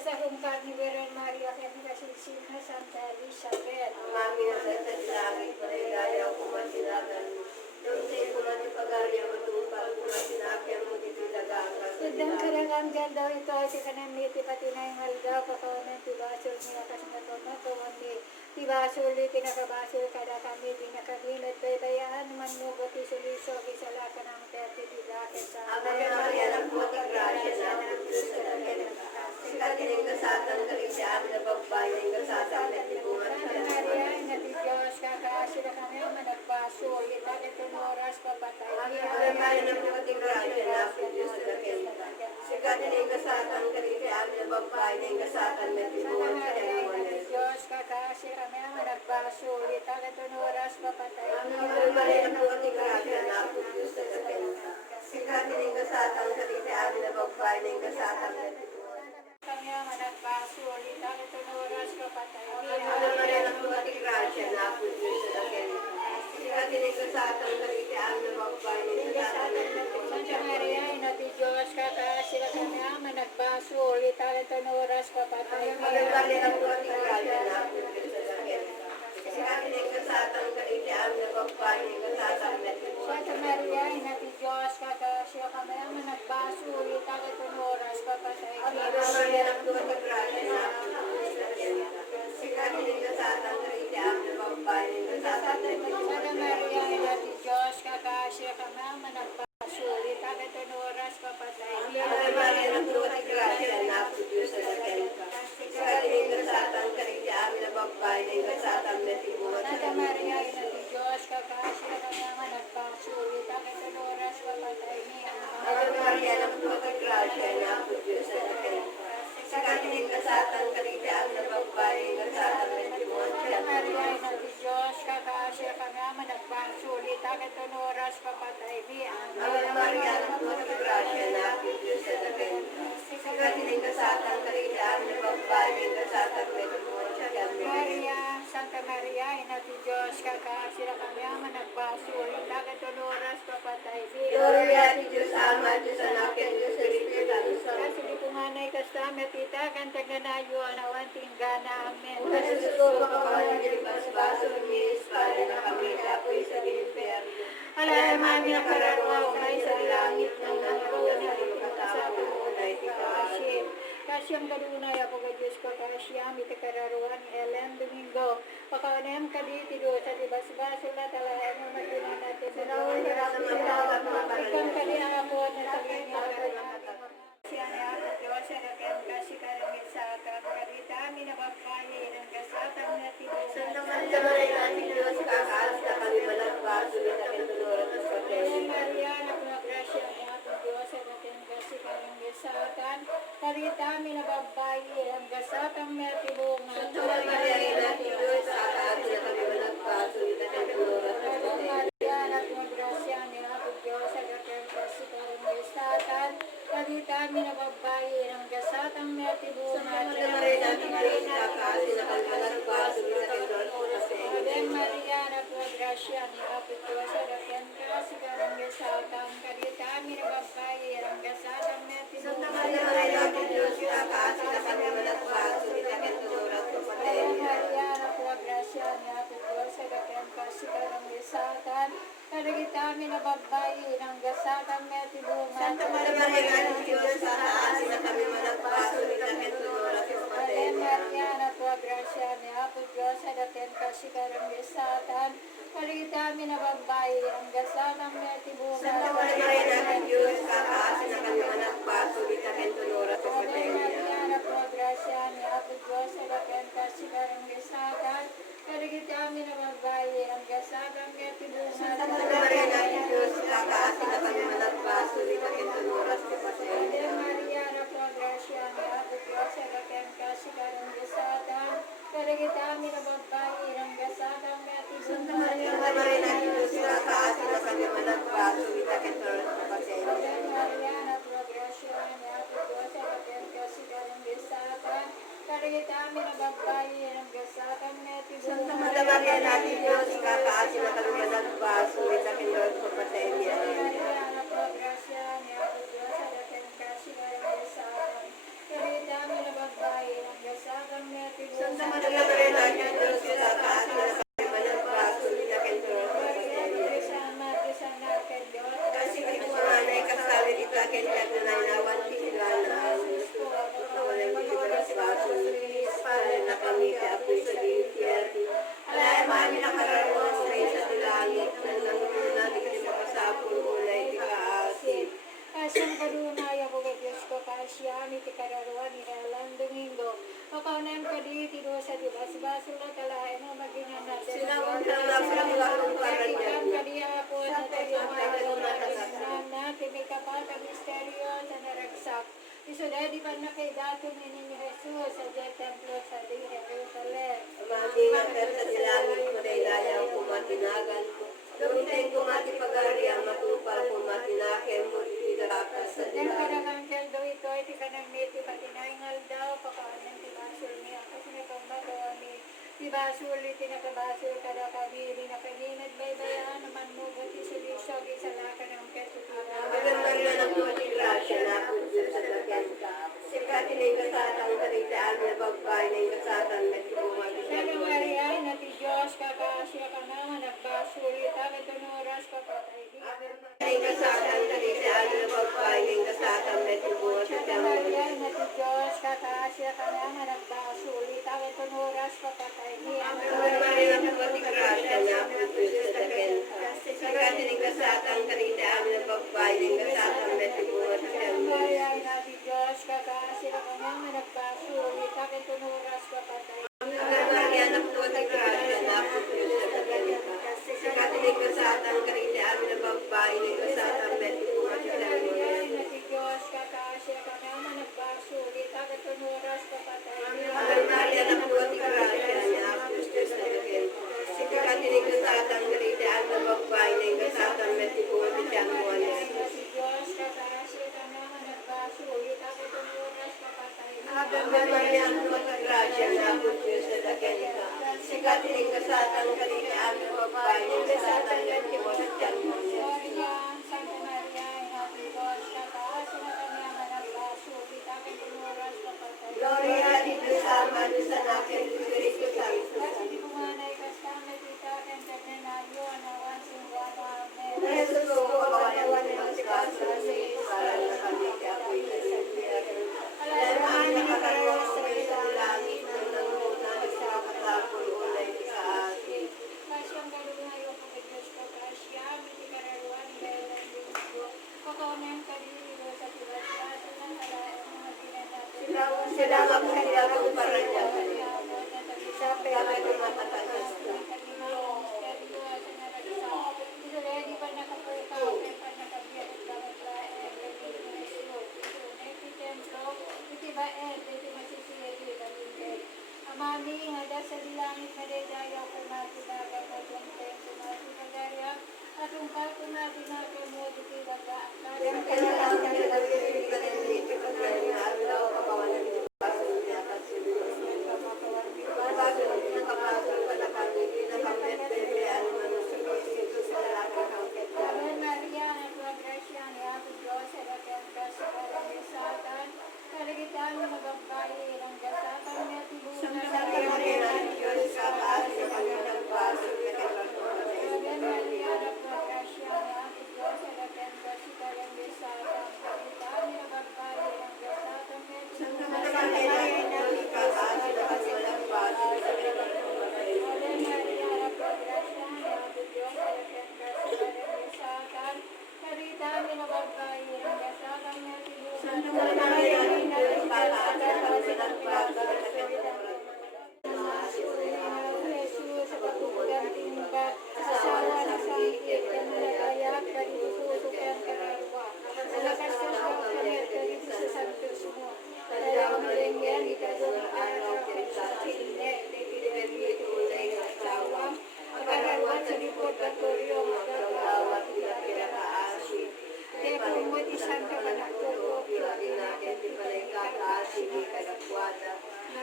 sa rungkar ni Virgen Maria kaya Sina Santa Elizabeth. Mami na sa italangin, paligaya ko masinagan. Yung sikulan ni Pagarya matupal, kung sinakyan mo titilagang Sedang karangan daw ito ay kanamiti pati na yung haldaw kakawanan tibasol niya kasi natutunan ni tibasol di pinakabasol kada kami pinakabilat baybayaan man mo pati suliso kisala ka ng perti tibakit sa Ave Maria, nagbuti grasya na Diyos sa dakin. Sikat din kasatan karisyan na babae ng kasatan na tibungan Santa Maria, ina di Diyos, kakaasira kami managpasol ita ito oras papatay. Ave Maria, nagbuti grasya na Diyos sa dakin. Sikat din kasatan karisyan na babae ng kasatan na tibungan sa dakin. Diyos, kakaasira kami managpasol ita ito oras papatay. Ave Maria, nagbuti grasya na Diyos sa dakin. Sikat din kasatan karisyan na babae ng kasatan na tibungan. Kami managpasol ita ito oras papatay. Ave Maria, nagbuti grasya na Diyos sa dakin. Sikat din kasatan karisyan na babae ng kasatan na tibungan. Santa Maria, ina di Diyos, kakaasira kami managpasol ita ito oras papatay. Ave Maria, nagbuti grasya na Diyos sa dakin. Sikat din kasatan karisyan na babae ng kasatan na tibungan. Santa Maria, ina di Diyos, kakaasira kami managpasol ita ito oras papatay. Ave Maria, nagbuti grasya na Diyos sa dakin. Sikat din kasatan karisyan na babae ng kasatan na tibungan. Santa Maria, ina di Diyos, kakaasira kami managpasol ita ito oras papatay. Ave Maria, nagbuti grasya na Diyos sa dakin. Sikat din kasatan karisyan na babae ng kasatan na tibungan. Santa Maria, ina di Diyos, kakaasira kami managpasol ita ito oras papatay. Ave Maria, nagbuti grasya na Diyos sa dakin. Sikat din kasatan karisyan na babae ng kasatan na tibungan. Santa Maria, ina di Diyos, kakaasira kami managpasol ita ito oras papatay. Ave Maria, nagbuti grasya na Diyos sa dakin. Sikat din kasatan karisyan na babae ng kasatan na tibungan. Maria, Santa Maria, ina di Diyos, kakaasira kami managpasol ita ito oras papatay. Gloria a ti, Diyos Ama, Diyos Anak, at Diyos Espiritu Santo. Kasi di pumanay kasama tita, kanta ganayo, anawan tinggana, amen. Nasusuko ka pa ng baso ni para na kami apoy sa impyerno. Alay, mami na kararwa, umay sa langit ng nangaroon na sa tunay ti Kasim. Kasyang kadunay ako ka Diyos ko, kasyam iti kararwa ni Ellen Domingo. Pakawanem ka di do sa tibas-baso na talayan mo matunan natin sa nawang hirap sila. Ikon ka di ako na sabihin niya ako siya niya ako Diyos, na kayang kasi karamit sa akang karita, minabagkaye ng kasatang na tibungan. Santa Maria, Maria natin Diyos, kakaas na kami malagpaso na kami tunuran sa pagkain. Maria, nagpagrasya niya ako Diyos, na kayang kasi karamit sa akang karita, minabagkaye ng kasatang na tibungan. Santa Maria, natin Diyos, kakaas na kami malagpaso na kami tunuran sa pagkain. Maria, nagpagrasya niya ako Diyos, na kayang kasi karamit sa akang karita, minabagkaye ng kasatang na tibungan. Santa Maria, natin Diyos, kakaas na kami malagpaso na kami tunuran sa pagkain. Ave Maria, nagpagrasya niya ako Diyos, na kayang kasi karamit sa akang karita, minabagkaye ng kasatang na tibungan. Santa Maria, natin Diyos, kakaas na kami malagpaso na kami tunuran sa pagkain. Maria, nagpagrasya niya ako Diyos, na kayang kasi karamit sa akang karita, minabagkaye ng kasatang na tibungan. Santa Maria, natin Diyos, kakaas na kami malagpaso na kami tunuran sa Ave pagkain. Maria, nagpagrasya niya ako Diyos, na kayang kasi karamit sa akang karita, minabagkaye ng kasatang na tibungan. Santa Maria, natin Diyos, kakaas na kami malagpaso na kami tunuran sa Ave pagkain. Maria, nagpagrasya niya ako Diyos, na kayang kasi karamit sa akang karita, minabagkaye ng kasatang na tibungan. Santa Maria, natin Diyos, kakaas na kami malagpaso na kami tunuran sa pagkain. Ave Maria, nagpagrasya niya ako Diyos, na kayang kasi karamit sa akang karita, minabagkaye ng kasatang na tibungan. Santa Maria, natin Diyos, kakaas na kami malagpaso na kami tunuran sa pagkain. Ave Maria, nagpagrasya niya ako Diyos, na kayang kasi karamit sa akang karita, minabagkaye ng kasatang na tibungan. Santa Maria, natin Diyos, kakaas na kami malagpaso na kami tunuran sa pagkain. Maria, nagpagrasya niya ako Diyos, na kayang kasi karamit sa akang karita, minabagkaye Santa Maria, Diyos sa taas na kami managbaso nila kento. Kasi kikumanay kasali kita kenta na inawan sila na walang bigas baso para na kami kaapoy sa bintiyerno. Alay mami nakararuan sa isa langit na nanguna di kasi makasapong ulay di kaasin. Kasyang kadunay ako kay Diyos ko, kasyami ti kararuan ni Elan Domingo. O kaunan ko di, tiro sa dibas-baso na kalahin mo magingan natin. Sinamon na lang sa lalong Karikan kadiya po na tayo mga natin may kapatang misteryo sa naragsak. Iso dahil di pa na kay dato ni Jesus sa Diyang Templo sa Jerusalem. Mati nga sa dilangit mo dahil ayaw kumatinagan ko. Lumitay kumati pagari ang matupal kumatinakin mo didarakas sa Yang dilangit. kadang angkel daw ito ay tika ng neti patinaingal daw pakaanan ti basul niya kasi nakambato ni ti basul iti nakabasul kada kabili nakaginad baybayan naman mo gati sulisog isa laka ng kesutura. Alam Maria ng tuwati grasya na po Diyos sa lagyan ka. Sikati na yung kasatang kalitaan na bagbay na yung kasatang nagtulungan. Sabi Maria ay nati Diyos kakasya ka naman nagbasul ita katunuras papatay di. Yung kasatang kalitaan na bagbay na yung kasatang nagtulungan. Sabi Maria ay nati Diyos kakasya ka naman nagbasul ita katunuras papatay di. Alam Maria ng tuwati grasya na po Diyos sa lagyan ka. Sikati na yung kasatang kalitaan na bagbay na yung kasatang nagtulungan. Maria ay nati Diyos kakasya ka naman nagbasul ita katunuras papatay. Alam Maria ng tuwati grasya na po Diyos sa lagyan ka. Sikati na yung kasatang kalitaan na bagbay na yung kasatang nagtulungan. Maria ay nati Diyos kakasya ka naman nagbasul ita katunuras papatay. Alam Maria ng tuwati grasya na po Diyos sa lagyan ka. Sikati na yung kasatang kalitaan na bagbay na yung kasatang nagtulungan. Alam Maria ng tuwati grasya na po Diyos sa lagyan ka. Sikati na yung kasatang kalitaan na bagbay na yung kasatang nagtulungan. Gloria a Dios, ama Dios sa natin, Espiritu Santo. Jesus ko, kawalan ng pagkaso sa iyo, para na kami kaapoy sa bintiyerno. Alam kami nakararuan sa isang langit na nanguna sa katapon ulay sa atin. Sila nga po sila kung paranyan. Sabi ng matatas na. Amami, hada sa dilangit na dayaw ko matinagan at yung tempo matinagaya at yung kalko natin na kamuha dito baga. Yung kailangan ka na nagsisigil ka ng lipi pag na araw kapawalan ng baso niya kasi bago nakapasok ka na kami, pinakamit, bebe, ano man sa Espiritu sa lalaki ng kita. Amen Maria, at wag grasya ni Apo Diyos, at akan ka sa karamisatan, kaligitan mo magbabayi ng gasatan niya tibunan Santa Maria ng Diyos, sa taas sa kanyang baso na Amen Maria, at wag grasya ni Apo Diyos, at akan ka sa karamisatan, kaligitan mo magbabayi ng gasatan niya Santa tibunan Maria ng Diyos, sa taas sa kanyang baso na Amen Maria, at wag grasya ni Apo Diyos, at akan ka sa karamisatan, kaligitan mo magbabayi ng gasatan niya tibunan Santa Maria ng Diyos, sa taas sa kanyang baso na Jesus, sa pagkukulanting ka, asawa na sa ikit, ka nalagayak, pagkukusukan ka narwa. Sa lakas ka siya kami, karito sa santos mo. Talagang malingyan, ikadong araw, sa silne, tinibigit ulay sa asawa. Magkarawan sa likod at turyo, magkakawat, pinakaasin. Kaya kung mo't isang ka pa nakukup,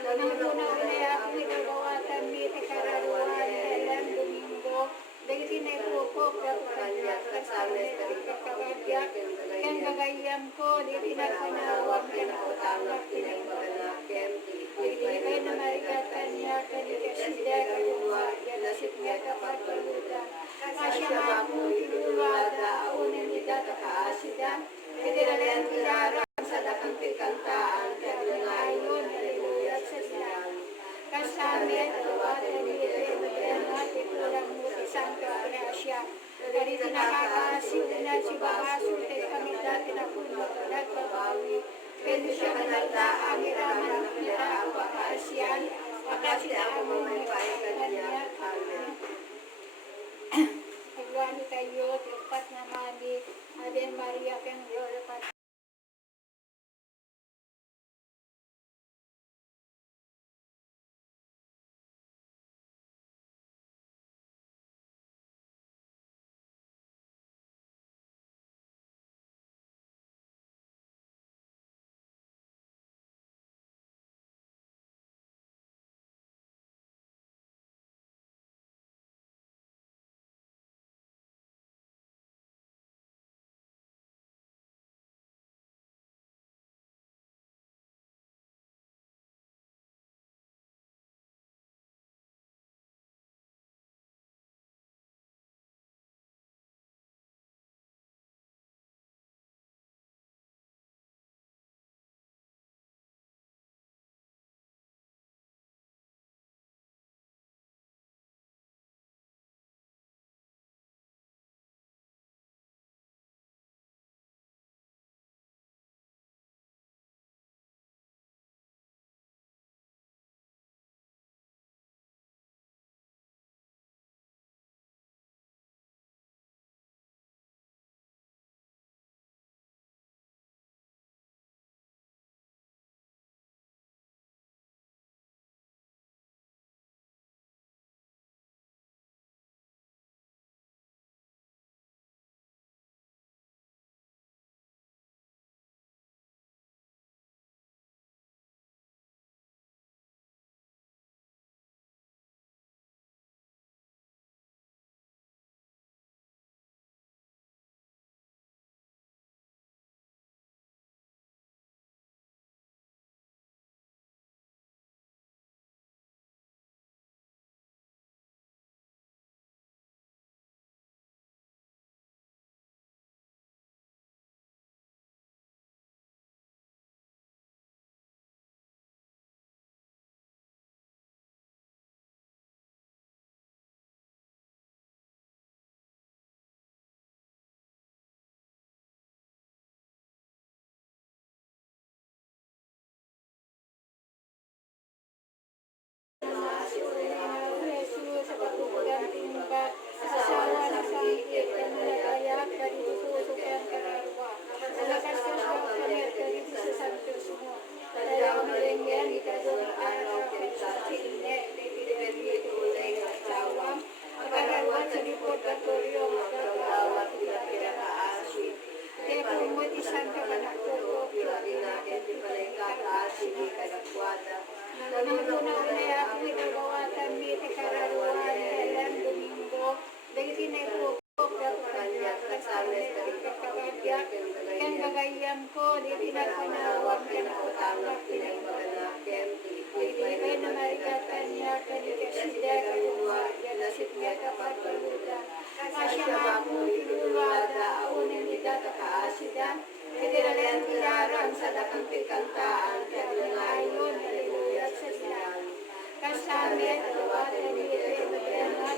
Nangunang inayap ni Kagawatan ni Tikararuan, Elan Domingo, dahil tinaypupok na kanya, kasama na kakabagyak, kang gagayam ko, di pinagpanawag ka na utangak, tinaypanakem, di kayo na marikatan niya, kabasulti kami dati na puno nagbabawi. Pwede siya managdaan, iraman ang kita ako akaasyan, akasita mo may kanya. Amen. Agwani tayo, tipat na mali, Ave Maria, kang glory pat. Jesus, sa pagbubuganting ba, asawa na sangkit, kanilagayak, kanitususukan kararwa. Sa lakas ka siya kami at kanito sa santos mo. Kaya malingyan, ikadong araw, sa sine, ipinibigit ulay sa asawa. Makararwa sa lipod katoryo, magagawa, kita kaasin. Kaya pumut isang kapanagtuto, pwede natin di palay kakaasin, di kanakwada. Nanunang na ako itagawatan ni Tikararuan, Helen Domingo, dahil na ito ko, kanya, kasalas na ikakagagyak, kang gagayam ko, di pinagpanawag, kang utangak, pinagpaganakin, ibigay na marigatan niya, kanikasida, kaluwa, ganasit niya kapag paluda, kasya maku, tinulada, aunin nida, takaasida, kitiralan tilarang sa dakang pikantaan, kaglangayon, haleluya, sa silang. Kasamit, alawatan ni Ibrahim,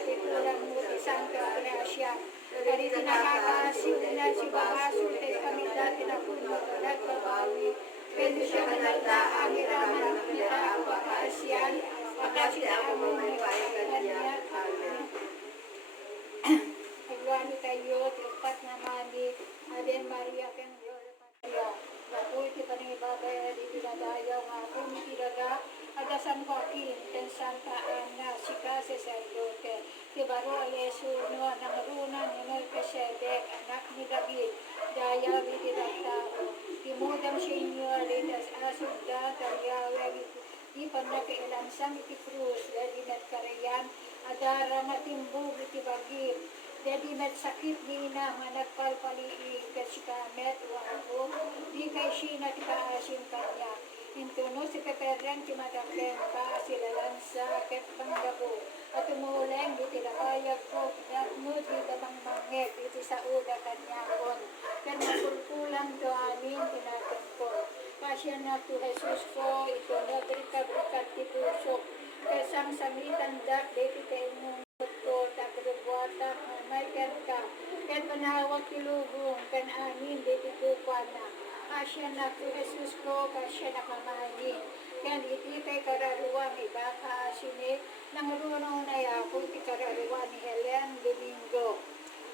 tikulang mo isang kagrasya. Kari tinakakasiw na si Babasul, kay kami dati na puno, nagbabawi. Pwede siya managdaan, iraman ang kita ako akaasyan, akasita mo may kanya. Amen. Agwani tayo, tipat na mali, Ave Maria, kang glory patria. Naputi pa ng ibabay, di pinadayaw nga kung tiraga, adasan ko akin, kan Santa Ana, si Sacerdote, si Baro Alesuno, ng runan ni Melchizedek, anak ni David, dayaw itinagtao, timudang Senyor, litas asunda, taryawag, di pa nakailansang iti krus, dadi nagkarayan, adara matimbog iti bagim, dadi nagsakit di na managpalpaliig, kasikamet, wako, di kay siya natipaasin kanya. Intuno si Peperang timadakeng pa silalansa ket panggabo at umuleng di tinapayag ko naknud di tamang mangit iti sa uda kanyakon ken makulkulang do amin tinaten ko kasya na tu Jesus ko ito na brikat ti pusok kesang samitan dak di ti imong ko tagrubwata may ken ka ken panawag tilugong, ken amin, diti kupana. Kasya na ku Jesus ko, kasya na kamanin. Ken iti kay kararuwa ni baka asine, nangarunaw na ako ti kararuwa ni Helen Domingo.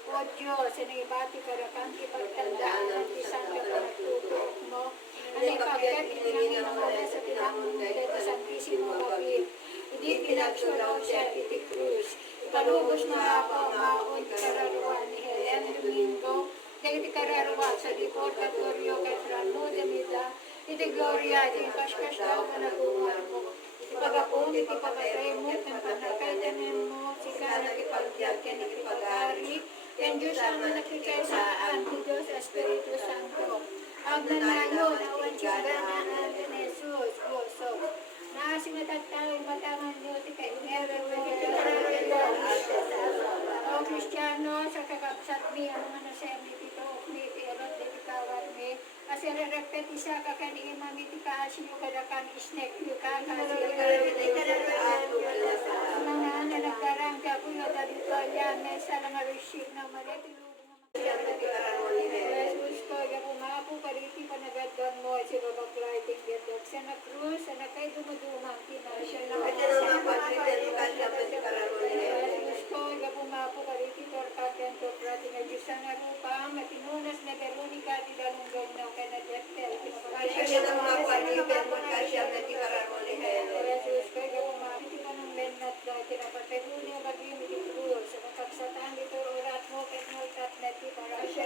O Diyos, sinibati karakang ipagtandaan ng isang kapagtutok mo. Ang ipagkat inangin ang wala sa tinamon dito sa Santisimo Gabi. Hindi pinagsulaw siya iti krus. Palubos na ako maon kararuan ni Helen Domingo. Dahil iti kararuan sa deportatorio kay Frano de Mila. Iti Gloria, iti kaskas daw managungan mo. Ipagapon, iti pagkatay mo, kang panakaidanin mo, sika nakipagbiag, kaya nakipag-ari, kaya Diyos ang nakikaysaan, ni Diyos Espiritu Santo. Ang nanayo, nawan siya ganaan ni Jesus, Boso. Naasing natatawin matangan nyo, tika inerang o Kristiyano, sa kakapsat mi, ang mga nasemi, tito, mi, erot, diti kawat mi, kasi re-repet isa ka kani imami, tika asin yung kadakan, isnek yung kakasi, mga nagkarang ka, kuya, dito, yan, sa lang receive na mali, Jesus ko, yapo mapo kariti panagandang mo, si Babak Lighting Gedok, sa na cruz, sa na kay dumudumang pinasya na Jesus ko, yapo mapo kariti torkaken to prati na Diyos na rupa, matinunas na Veronica, ti dalunggong na kay na Jeftel, Jesus ko, yapo mapo, ti panang menat na, tinapatay mo niya bagay mo di cruz, sa makagsatan dito orat mo, kay multat na ti para siya.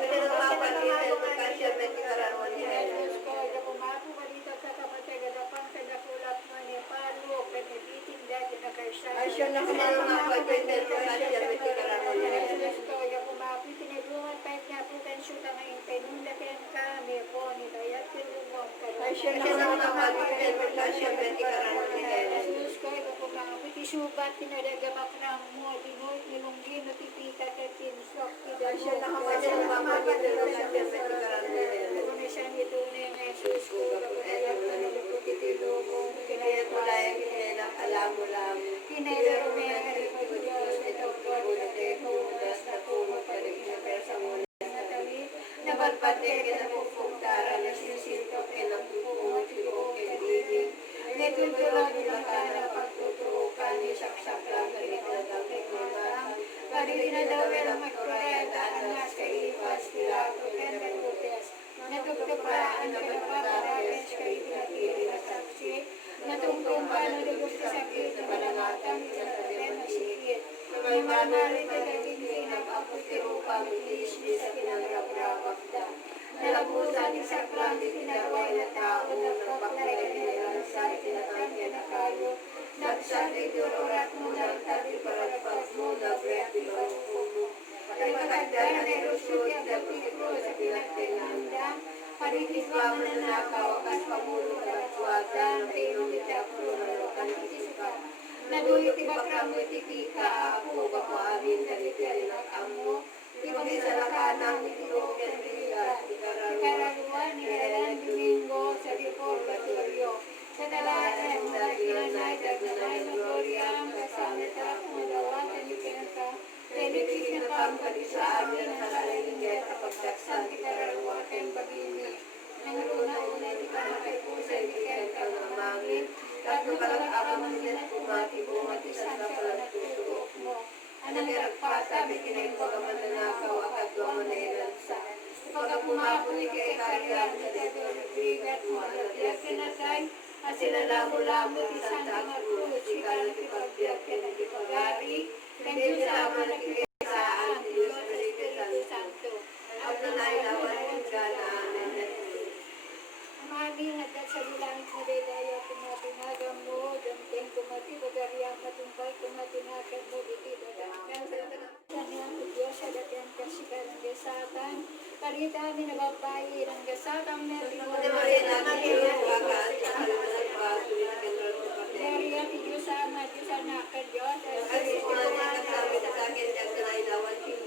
Jesus ko, yapo mapo karito sa kapatay, gadapang kadakulat mo niya palo, kanibitin dati na karsya. Jesus ko, yapo mapo, tinidungan pa niya po pensyuta na intinunda ken kami po, ni dayat tinumong Jesus ko, yapo mapo, tisubat, tinadagabak na mo, dinul, nilunggin, notipita, katinsok, Indonesia itu nih Jesus ko, kapag na niluputitilo mo, kinailan mo yung haripag Diyos, ito po, ito basta po, mapaligyan sa mula na tali, nabalpate, kinapupugtara, nasisinto, kinapupumot, kinapupumot, netultulag ng kana, pagtuturukan, isaksak lang, kinapupumot, Pari na daw ang magkureta ang nasa ipas nila ko ken nagpupes. Nagpupaan ka na paparabes kay pinatili na saksi. Natungkong pa na lubos sa sakit na malangatang itinatatin na sikit. Mamamarit na naging pinag-aputi upang ilisli sa pinangrap-rapap da. Nalabusan sa klang tinaway na tao nagpaplay ka nilansay tinatangya na kayo. Nagsabi dururat mo na tabi paragpas mo na breath ikaw mo. Pagkakagdan na erosyon na pikro sa pinagtinanda, parikis ka mananakaw kas pamulo ka ratsuatan, pinumit ako narokan isisuka. Naduyo tibakram mo itikika ako, bako amin dalitin at amo, ipag-isalakanang itiroken bigat, ikararuan ni Helen Domingo sa deportatorio. Sa talaan, mga kinanay, tagnanay ng Gloria, ang kasamita, kumadawasan ni Pinaka, tenikis na kampali sa amin, ang kalalingget, kapagdaksan, ikararuan kayong pag-ini. Nangaruna-una, di ka makaipusa, di kayo kang mamangin, tatlo kalang-abang nila, kumati sa kapalatutulok mo. Anang iragpata, bikinay ko ka mananakaw, akadwa mo na ilansa. Pagkapumapoy kay Karian, sa bigat mo, alagyak kinatay, asinalamu-lamu di Santa Cruz, ikaw nakipagbiag ka nakipagari, kang Diyos sa ama nakikisaan, Diyos Espiritu Santo. Ang nanay lawan ng ganaan, aming hagdat sa bilangit na dedaya, kumatinagam mo, damteng kumatibagariang matumpay, kumatinakan mo, ditibagariang Saniyang ko Diyos, sa datyang kasika ng gasatan, karita amin na babayi ng gasatang meron mo. Maria, ti Diyos ama, Diyos anak ka Diyos,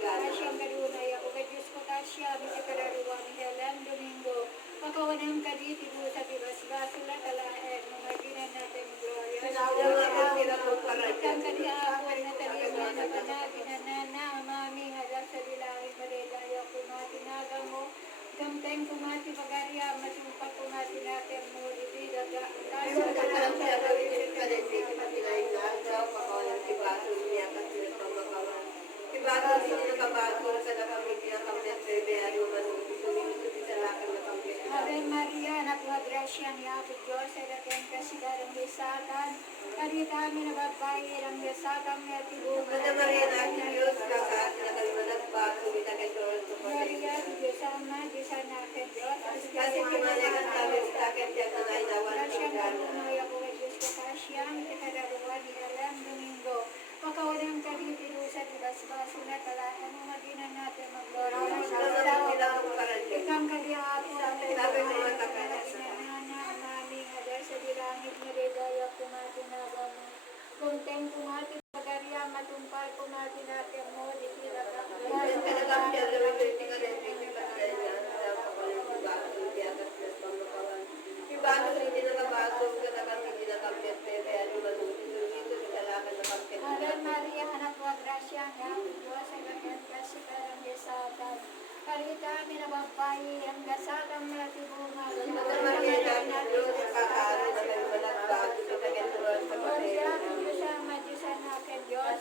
Kasyang kadunay ako ka Diyos ko kasya, miti kararuwa ni Helen Domingo, pakawanang kaditi mo sa tibas-bas, sila talaen, mga ginan natin gloria. Ikang kadiawan na taliman na panagin na amaming hadak sa dilangit mareda, Kamteng kumati pagaria masumpa kumati natin mo ibida Ay, magkakaroon siya kami pinagkalente, kapatinayin na agaw, pakawalan si Baso, niya kasi nagpamakawan. Si Baso, hindi nakabaso, sa kami pinakamit, bebe, at umanong, sumimusuti sa lakang na kami. Ave Maria, nakuha grasya niya ako Diyos, ay dating kasigarang lisatan, karita kami nababayi, ang lisatan niya tibungan. Mata Maria, natin Diyos, kasaat na kami managbaso, kita kay Diyos, sa Maria, Diyos Ama, Diyos Anak, and Diyos, kasi kimalakan kami, sa akin, diyan na nainawan, grasya ng tunay ako kay Diyos ko kasya, ikararuan ni Alam Domingo. Pakawalang kalipilusa, dibas-baso na talaan mo maginan natin maglora. Ikang kaliapo, Sabi ko matakalas. aming adar sa dilangit na redaya kumati na gamo. Kunteng kumati pagaria matumpal kumati natin mo di tila ka. Ave Maria, anak mo grasya nga, Diyos ay magyan kasi karang desatan. Karita amin na babayi, ang dasatang natibungan. Maria, Diyos Ama, Diyos Anak, and Diyos.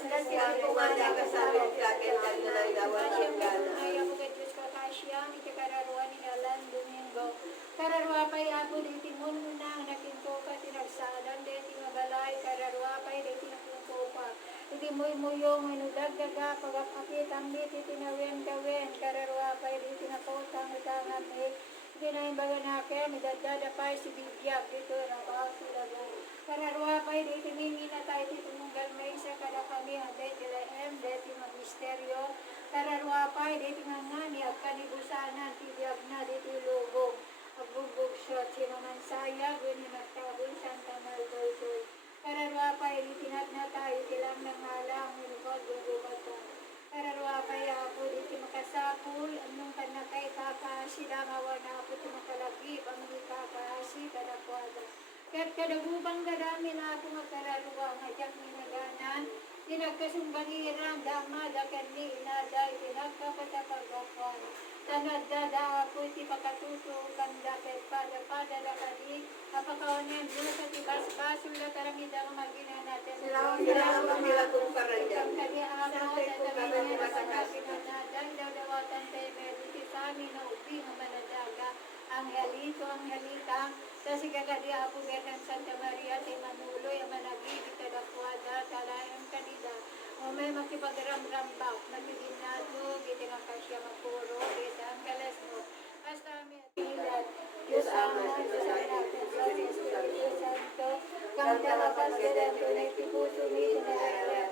Ay ako kay Diyos ko kasyang, itikararuan ni Alan Domingo. Kararwa pa'y ako di timun na nakinto ka tinagsadan, di mabalay, kararwa pa'y di tinakinto ka. Iti muy-muyong, minudagdaga, pagapakit ang di tinawin-gawin, kararwa pa'y di tinakotang utangan Iti na imbaga nakin, idadada pa'y si Bibyag, dito na sila ba. Kararwa pa'y di timingi na tayo titumunggal may isa kada kami, handa itilaem, di mag-misteryo. Kararwa pa'y di tingangani, at kanibusanan, tibiyag na, di tilubog. Agbubog shot, sinamansaya, guninagtabon, Santa Maldoy. Kararwa pa'y itinat na tayo, tilang ng halang, minubag, gugubatan. Kararwa pa'y ako, di makasapul, anong kanakay kakasi, dangawa na ako, timakalagip, ang di kakasi, kadakwada. Kaya't kadagubang dadami na ako magkararwa, ngajak minaganan, tinagkasumbangirang, dama, dakani, inaday, tinagkapatapagapan. Tanad dada ako iti pagkatuto kanda kay pada dakadi apakawanen Diyos at ibas-basol na taramidang magina natin. Salamat nila kung paranyan. Kami amo sa tabi niya sa kapinanadan dawdawatan tayo mediti kami na ubi ng manadaga ang helita sa sigagadi apo ng Santa Maria sa Manuloy ang managibig kadakwada talayang kanida o may makipagramrambak nagiginato giti nga kasya mapuro giti ang kalas mo hasta kami at ilan Diyos Ama, Diyos Anak, Diyos Espiritu Santo kang talapas ganda tunay tipuso mi sinarara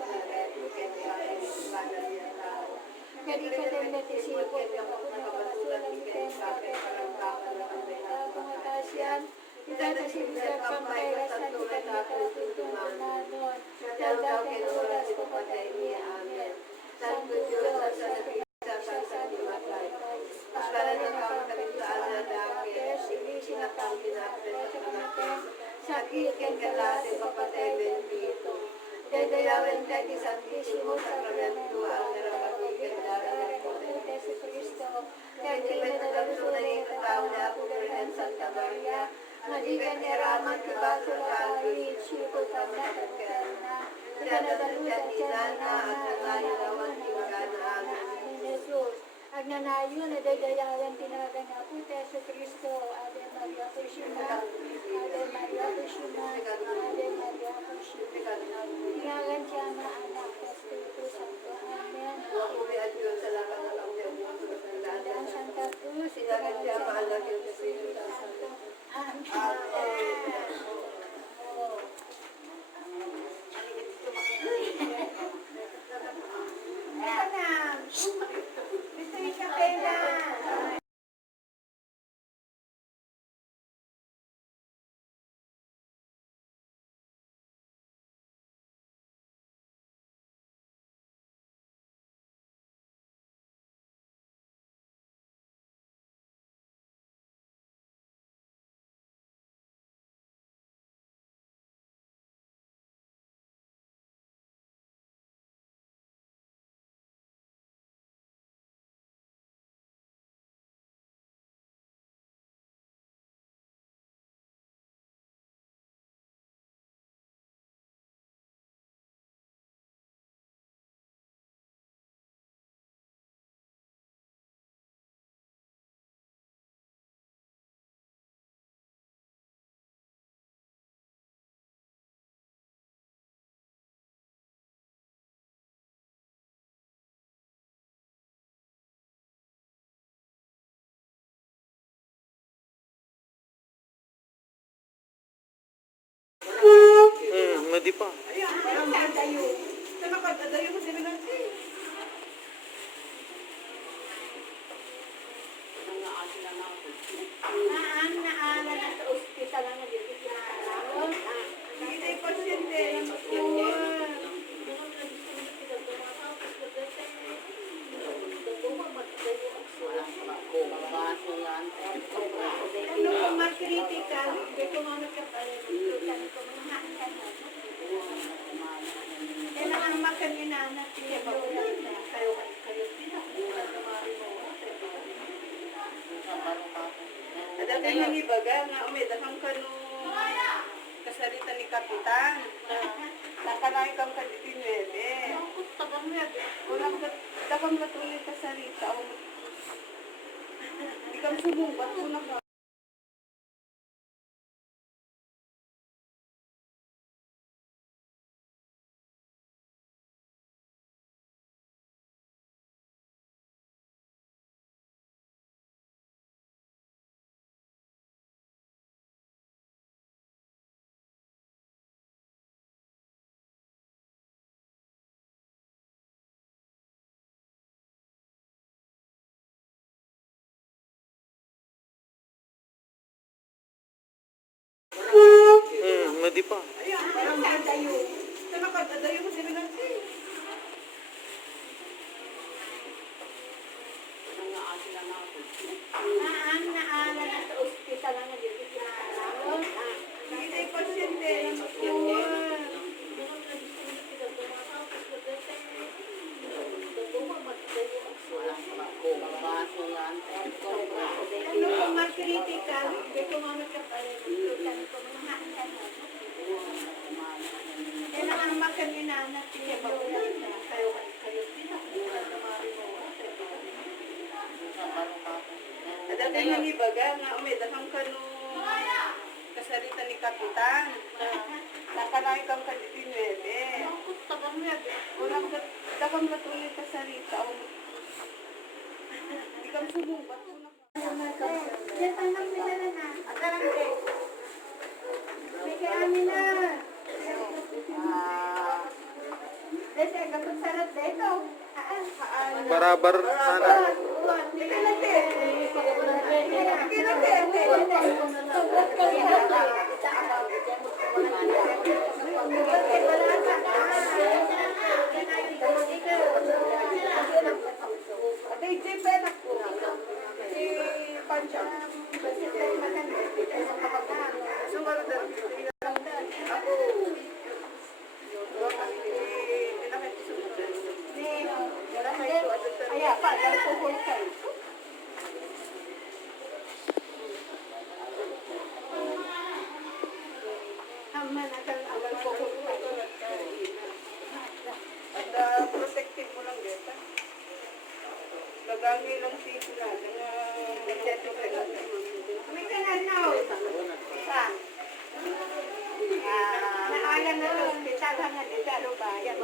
Kadikatem natisipot ng ako nakapasulang item kapit parang kapal ng kandila pangatasan itatasimsag pampayrasan itatatuntun nanon dadating oras pumatay niya amen Santo Diyos sa nagpisa sa dimatay para na kamakalitaan na dakes iglesia na kang pinapres sa kanaten sakit ken kalate papatay bendito Dedayawan ka di Santísimo Sacramento ang narapagiging darang ng Jesu Cristo. Kaya di ba nalalusunay ang katao na ako ng Santa Maria, madigan ni Raman kibaso na kahit sipo ka na tagkarna. Nanadalusan siya na at nangayon na amin Jesus. Ang nanayon na dadayawan tinagan na ako Jesu Cristo. Ave Maria Pushima, Ave Maria Pushima, Ave Maria Pushima. Tinagan siya na anak sa Espiritu Santo. Amen. Umi at Diyos sa lakas ng ang Ang Santa Cruz, Sinagan siya maalag yung Espiritu Santo. Amen. Madi pa. Parang dayo. Sana ka, dayo mo sila natin. Ang naala na sa ospital lang na dito kinakalaon. Hindi na yung pasyente. Ano kung mag-critical, hindi ko mga nagkapalit. Kailangan makaninanat siya magulang na kayo pinakulan na Ada kay nga ibaga nga umedahang kanu kasarita ni kapitan. Nakanay kang kaditinwebe. Ulang dakang gatuloy kasarita. Ikang sumubat ko na ka. Madi pa. Parang dayo. Sana ka, dayo mo sila natin. Ang naala na sa ospital lang na dito kinakalaon. Hindi na yung pasyente. Ano kung mag-critical, hindi ko mga nagkapalit. Kailangan makaninanat siya magulang na kayo pinakulan na Ada kay nga ibaga nga umedahang kanu kasarita ni kapitan. Nakanay kang kaditinwebe. Ulang dakang gatuloy kasarita. Ikang sumubat ko na ka. Diyan tanong nila na. May kaamin na. Dito, gabot sarap dito. Barabar sana. Ayan, pa, dahil puhul kayo. Agal puhul kayo. At protective mo lang dito. Lagangi lang siya sila. May kananaw. Saan? Naalan na sa ospital hanggang sa Lubayan.